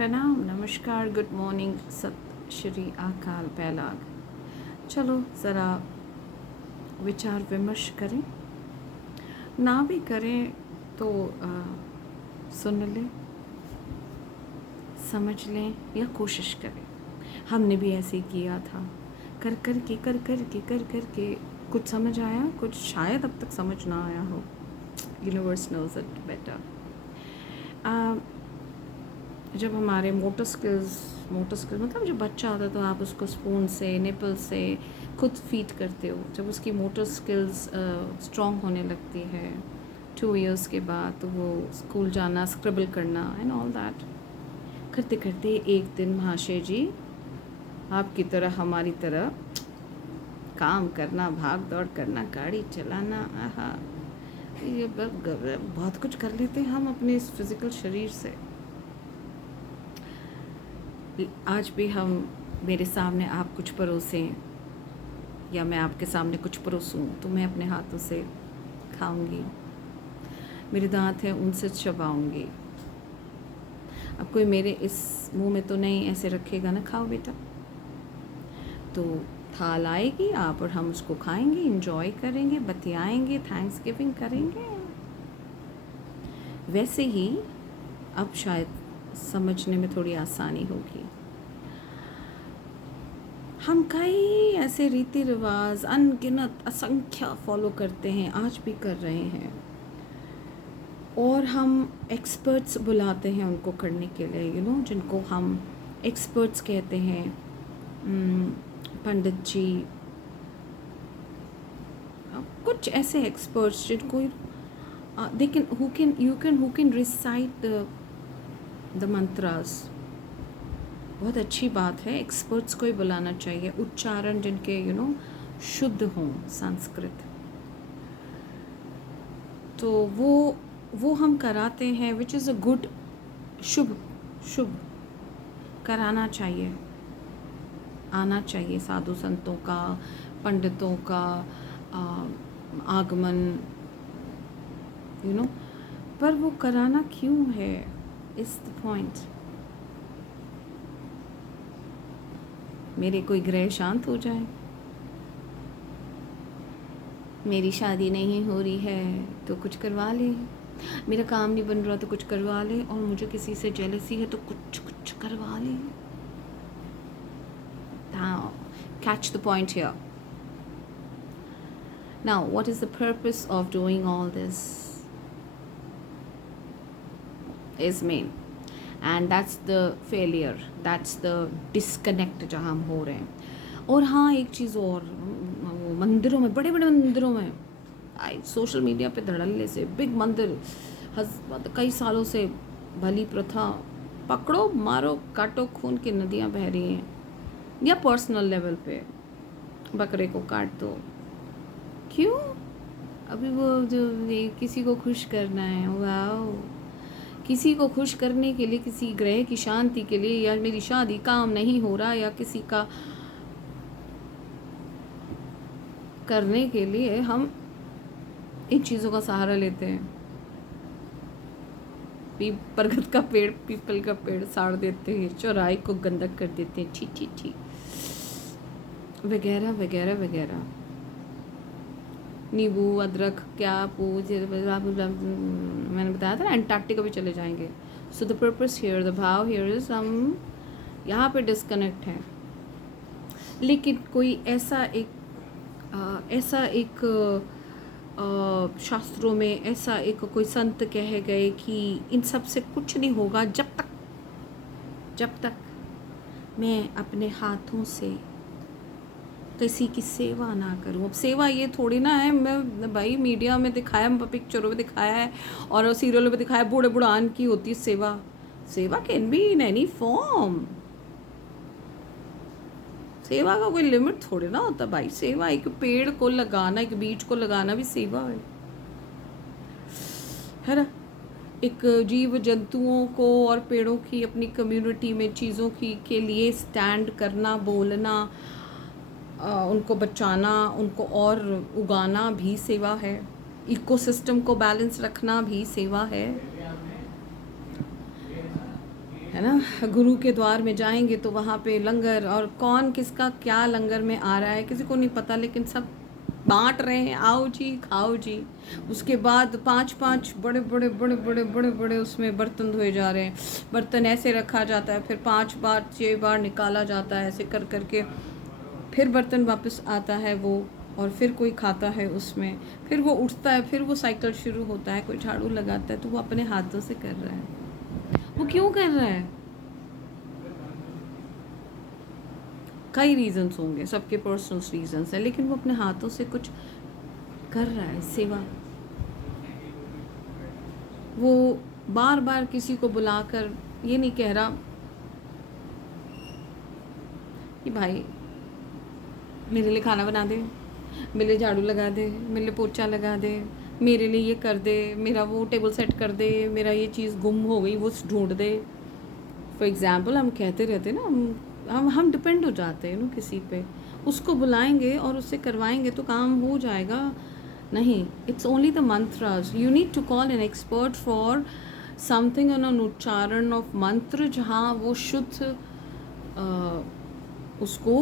प्रणाम, नमस्कार, good morning, सत श्री अकाल पैलाग। चलो ज़रा विचार विमर्श करें, ना भी करें तो सुन लें, समझ लें या कोशिश करें। हमने भी ऐसे ही किया था, कर कर के कुछ समझ आया, कुछ शायद अब तक समझ ना आया हो। Universe knows it better. जब हमारे मोटर स्किल्स मतलब जब बच्चा होता है तो आप उसको स्पून से, निपल से खुद फीड करते हो। जब उसकी मोटर स्किल्स स्ट्रॉन्ग होने लगती है 2 इयर्स के बाद, तो वो स्कूल जाना, स्क्रिबल करना एंड ऑल दैट करते करते एक दिन महाशय जी आपकी तरह हमारी तरह काम करना, भाग दौड़ करना, गाड़ी चलाना, आहा, ये बहुत कुछ कर लेते हैं हम अपने इस फिज़िकल शरीर से। आज भी हम, मेरे सामने आप कुछ परोसें या मैं आपके सामने कुछ परोसूं तो मैं अपने हाथों से खाऊंगी, मेरे दांत हैं उनसे चबाऊंगी। अब कोई मेरे इस मुंह में तो नहीं ऐसे रखेगा ना, खाओ बेटा, तो थाल आएगी आप और हम उसको खाएंगे, इंजॉय करेंगे, बतियाएंगे, थैंक्स गिविंग करेंगे। वैसे ही अब शायद समझने में थोड़ी आसानी होगी। हम कई ऐसे रीति रिवाज अनगिनत असंख्य फॉलो करते हैं, आज भी कर रहे हैं, और हम एक्सपर्ट्स बुलाते हैं उनको करने के लिए, जिनको हम एक्सपर्ट्स कहते हैं, पंडित जी, कुछ ऐसे एक्सपर्ट्स जिनको they can who can recite the mantras। बहुत अच्छी बात है, एक्सपर्ट्स को ही बुलाना चाहिए, उच्चारण जिनके शुद्ध हों संस्कृत, तो वो हम कराते हैं, विच इज़ अ गुड, शुभ कराना चाहिए, आना चाहिए साधु संतों का, पंडितों का आगमन, पर वो कराना क्यों है, इज़ द पॉइंट। मेरे कोई ग्रह शांत हो जाए, मेरी शादी नहीं हो रही है तो कुछ करवा ले, मेरा काम नहीं बन रहा तो कुछ करवा ले, और मुझे किसी से जेलसी है तो कुछ करवा ले। हाँ, catch the point here. Now, what is the purpose of doing all this is main, and that's the failure, that's the disconnect जहाँ हम हो रहे हैं। और हाँ, एक चीज़ और, मंदिरों में, बड़े बड़े मंदिरों में, सोशल मीडिया पे धड़ल्ले से बिग मंदिर, कई सालों से भली प्रथा, पकड़ो मारो काटो, खून की नदियाँ बह रही हैं, या पर्सनल लेवल पे बकरे को काट दो, क्यों? अभी वो जो किसी को खुश करना है, वाओ, किसी को खुश करने के लिए, किसी ग्रह की शांति के लिए, या मेरी शादी काम नहीं हो रहा, या किसी का करने के लिए हम इन चीज़ों का सहारा लेते हैं। बरगद का पेड़, पीपल का पेड़ साड़ देते हैं, चौराहे को गंदक कर देते हैं, ठीक वगैरह वगैरह वगैरह, नींबू अदरक क्या पूछ, मैंने बताया था ना, अंटार्कटिका भी चले जाएंगे। So the purpose here, the भाव हियर इज, हम यहाँ पे डिस्कनेक्ट हैं। लेकिन कोई ऐसा एक शास्त्रों में ऐसा एक कोई संत कह गए कि इन सब से कुछ नहीं होगा जब तक मैं अपने हाथों से किसी की सेवा ना करूं। अब सेवा ये थोड़ी ना है, मैं भाई मीडिया में दिखाया, पिक्चरों में दिखाया है और सीरियलों में दिखाया, बूढ़े बुढ़ान की होती है सेवा can be in any form. सेवा का कोई लिमिट थोड़ी ना होता भाई, सेवा एक पेड़ को लगाना, एक बीज को लगाना भी सेवा है ना। एक जीव जंतुओं को और पेड़ों की अपनी कम्युनिटी में चीज़ों की के लिए स्टैंड करना, बोलना, उनको बचाना, उनको और उगाना भी सेवा है। इकोसिस्टम को बैलेंस रखना भी सेवा है है ना, गुरु के द्वार में जाएंगे तो वहाँ पे लंगर, और कौन किसका क्या लंगर में आ रहा है किसी को नहीं पता, लेकिन सब बांट रहे हैं, आओ जी खाओ जी। उसके बाद 5-5 बड़े बड़े बड़े बड़े बड़े बड़े उसमें बर्तन धोए जा रहे हैं, बर्तन ऐसे रखा जाता है, फिर 5 बार 6 बार निकाला जाता है, ऐसे कर करके फिर बर्तन वापस आता है वो, और फिर कोई खाता है उसमें, फिर वो उठता है, फिर वो साइकिल शुरू होता है, कोई झाड़ू लगाता है, तो वो अपने हाथों से कर रहा है। वो क्यों कर रहा है? कई रीजंस होंगे, सबके पर्सनल रीजंस है, लेकिन वो अपने हाथों से कुछ कर रहा है, सेवा। वो बार बार किसी को बुलाकर ये नहीं कह रहा कि भाई मेरे लिए खाना बना दे, मेरे लिए झाड़ू लगा दे, मेरे लिए पोछा लगा दे, मेरे लिए ये कर दे, मेरा वो टेबल सेट कर दे, मेरा ये चीज़ गुम हो गई वो ढूंढ दे। फॉर एग्ज़ाम्पल हम कहते रहते ना, हम डिपेंड हो जाते हैं ना किसी पे, उसको बुलाएंगे और उससे करवाएंगे तो काम हो जाएगा। नहीं, it's only the mantras, you need to call an expert for something on an उच्चारण ऑफ मंत्र, जहाँ वो शुद्ध उसको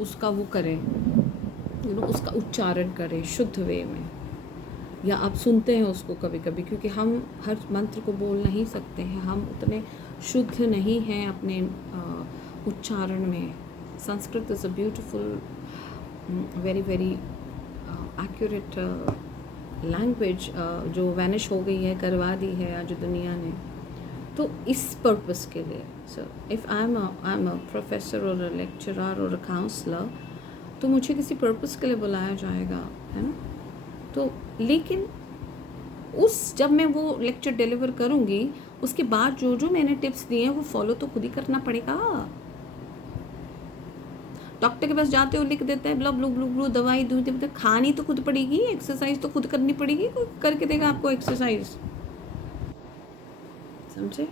उसका वो करें, उसका उच्चारण करें शुद्ध वे में। या आप सुनते हैं उसको कभी कभी, क्योंकि हम हर मंत्र को बोल नहीं सकते हैं, हम उतने शुद्ध नहीं हैं अपने उच्चारण में। Sanskrit is a beautiful, very very accurate language, जो वैनिश हो गई है, करवा दी है आज दुनिया ने। तो इस पर्पस के लिए, so if I am a professor और अ लेक्चरर और अ काउंसलर, तो मुझे किसी पर्पस के लिए बुलाया जाएगा, है ना। तो लेकिन जब मैं वो लेक्चर डिलीवर करूँगी, उसके बाद जो जो मैंने टिप्स दिए हैं वो फॉलो तो खुद ही करना पड़ेगा। डॉक्टर के पास जाते हो, लिख देते हैं ब्लू ब्लू ब्लू ब्लू दवाई दूध, खानी तो खुद पड़ेगी, एक्सरसाइज तो खुद करनी पड़ेगी, कोई करके देगा आपको एक्सरसाइज, समझे।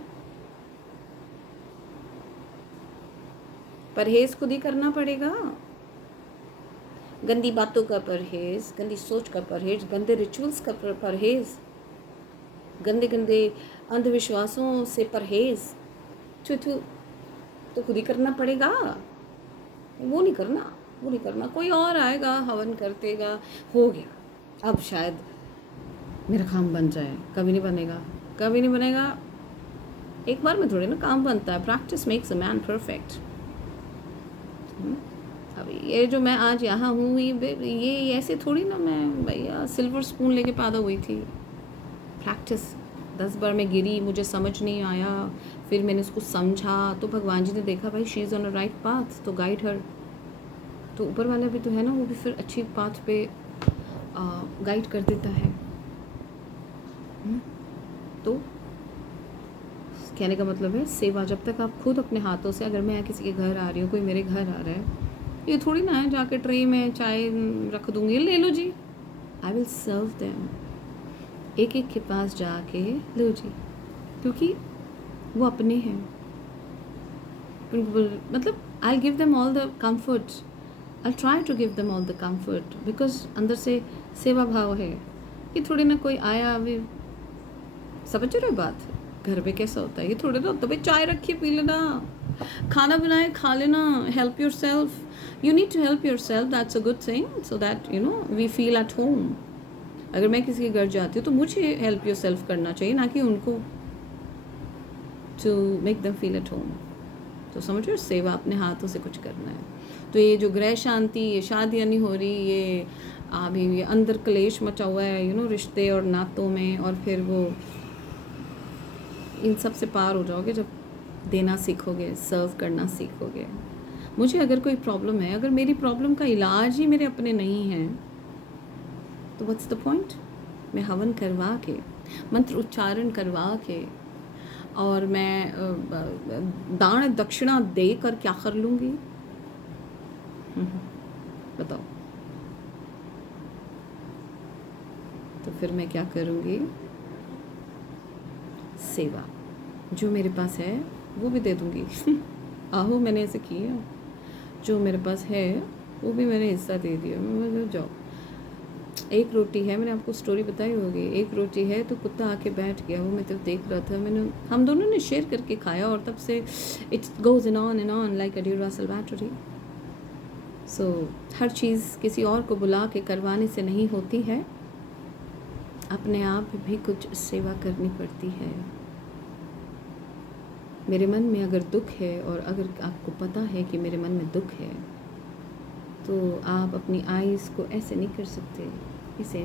परहेज खुद ही करना पड़ेगा। गंदी बातों का परहेज, गंदी सोच का परहेज, गंदे रिचुअल्स का परहेज, गंदे गंदे अंधविश्वासों से परहेज, छुछू तो खुद ही करना पड़ेगा। वो नहीं करना, कोई और आएगा हवन कर देगा, हो गया, अब शायद मेरा काम बन जाए। कभी नहीं बनेगा। एक बार में थोड़ी ना काम बनता है, practice makes a man perfect. अभी ये जो मैं आज यहाँ हूँ, ये ऐसे थोड़ी ना मैं भैया सिल्वर स्पून लेके पैदा हुई थी। प्रैक्टिस, 10 बार मैं गिरी, मुझे समझ नहीं आया, फिर मैंने उसको समझा, तो भगवान जी ने देखा भाई she is on a right path, तो गाइड हर। तो ऊपर वाला भी तो है ना, वो भी फिर अच्छी पाथ पे गाइड कर देता है। तो कहने का मतलब है सेवा, जब तक आप खुद अपने हाथों से, अगर मैं किसी के घर आ रही हूँ, कोई मेरे घर आ रहा है, ये थोड़ी ना है जाके ट्रे में चाय रख दूँगी, ले लो जी, आई विल सर्व देम, एक एक के पास जाके लो जी, क्योंकि वो अपने हैं। मतलब I give them all the comfort, I try to give them all the comfort, because अंदर से सेवा भाव है। ये थोड़ी ना कोई आया, अभी समझ रहे हो बात, घर पे कैसा होता है, ये थोड़े ना होता भाई चाय रखिए पी लेना, खाना बनाए खा लेना, help yourself, you need to help yourself, that's a good thing, so that you know we feel at home. अगर मैं किसी के घर जाती हूँ तो मुझे हेल्प योर सेल्फ करना चाहिए, ना कि उनको, to make them feel at home. तो समझो, सेवा अपने हाथों से कुछ करना है। तो ये जो गृह शांति, ये शादियाँ नहीं हो रही, ये अभी ये अंदर क्लेश मचा हुआ है, यू नो, रिश्ते और नातों में, और फिर वो इन सब से पार हो जाओगे जब देना सीखोगे, सर्व करना सीखोगे। मुझे अगर कोई प्रॉब्लम है, अगर मेरी प्रॉब्लम का इलाज ही मेरे अपने नहीं है, तो व्हाट्स द पॉइंट। मैं हवन करवा के, मंत्र उच्चारण करवा के, और मैं दान दक्षिणा दे कर क्या कर लूँगी? बताओ। तो फिर मैं क्या करूँगी? सेवा जो मेरे पास है वो भी दे दूँगी। आहो, मैंने ऐसे किया, जो मेरे पास है वो भी मैंने हिस्सा दे दिया। मैं जाओ एक रोटी है, मैंने आपको स्टोरी बताई होगी, एक रोटी है तो कुत्ता आके बैठ गया, वो मैं तो देख रहा था, मैंने हम दोनों ने शेयर करके खाया और तब से it's goes in on and on like a Duracell battery. So हर चीज़ किसी और को बुला के करवाने से नहीं होती है, अपने आप भी कुछ सेवा करनी पड़ती है। मेरे मन में अगर दुख है और अगर आपको पता है कि मेरे मन में दुख है, तो आप अपनी आइज़ को ऐसे नहीं कर सकते। इसे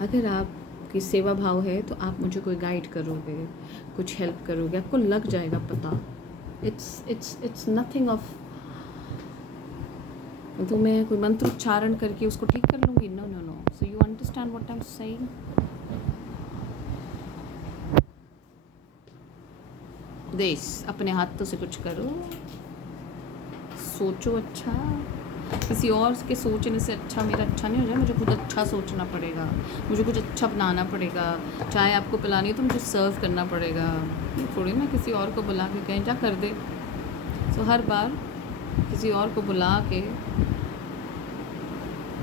अगर आपकी सेवा भाव है तो आप मुझे कोई गाइड करोगे, कुछ हेल्प करोगे, आपको लग जाएगा पता। इट्स नथिंग ऑफ, तो मैं कोई मंत्र उच्चारण करके उसको ठीक कर लूँगी, no no no. So you understand what I am saying. देश अपने हाथों से कुछ करो, सोचो अच्छा, किसी और के सोचने से अच्छा मेरा अच्छा नहीं हो जाए, मुझे खुद अच्छा सोचना पड़ेगा, मुझे कुछ अच्छा बनाना पड़ेगा। चाय आपको पिलानी है तो मुझे सर्व करना पड़ेगा, थोड़ी ना किसी और को बुला के कहीं जा कर दे। सो हर बार किसी और को बुला के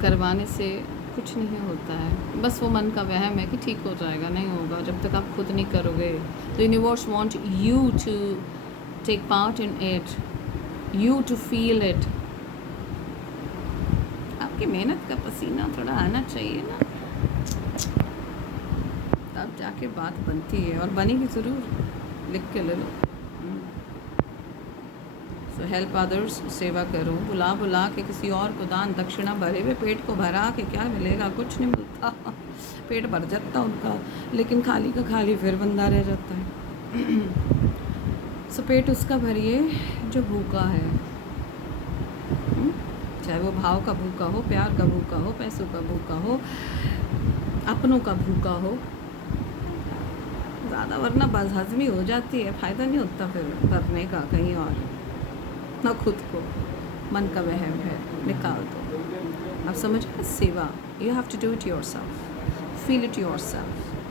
करवाने से कुछ नहीं होता है, बस वो मन का वहम है कि ठीक हो जाएगा, नहीं होगा जब तक आप खुद नहीं करोगे। तो universe want you to take part in it, you to feel it. आपकी मेहनत का पसीना थोड़ा आना चाहिए ना, तब जाके बात बनती है, और बनेगी ज़रूर, लिख के ले लो। सो हेल्प अदर्स, सेवा करो, बुला बुला के किसी और को दान दक्षिणा, भरे हुए पेट को भरा के क्या मिलेगा, कुछ नहीं मिलता। पेट भर जाता उनका, लेकिन खाली का खाली फिर बंदा रह जाता है। सो पेट उसका भरिए जो भूखा है, चाहे वो भाव का भूखा हो, प्यार का भूखा हो, पैसों का भूखा हो, अपनों का भूखा हो, ज़्यादा वरना बदहज़मी हो जाती है, फ़ायदा नहीं होता फिर करने का कहीं और ना। खुद को मन का वहम है, निकाल दो। आप समझ गए, सेवा, you have to do it yourself, feel it your self.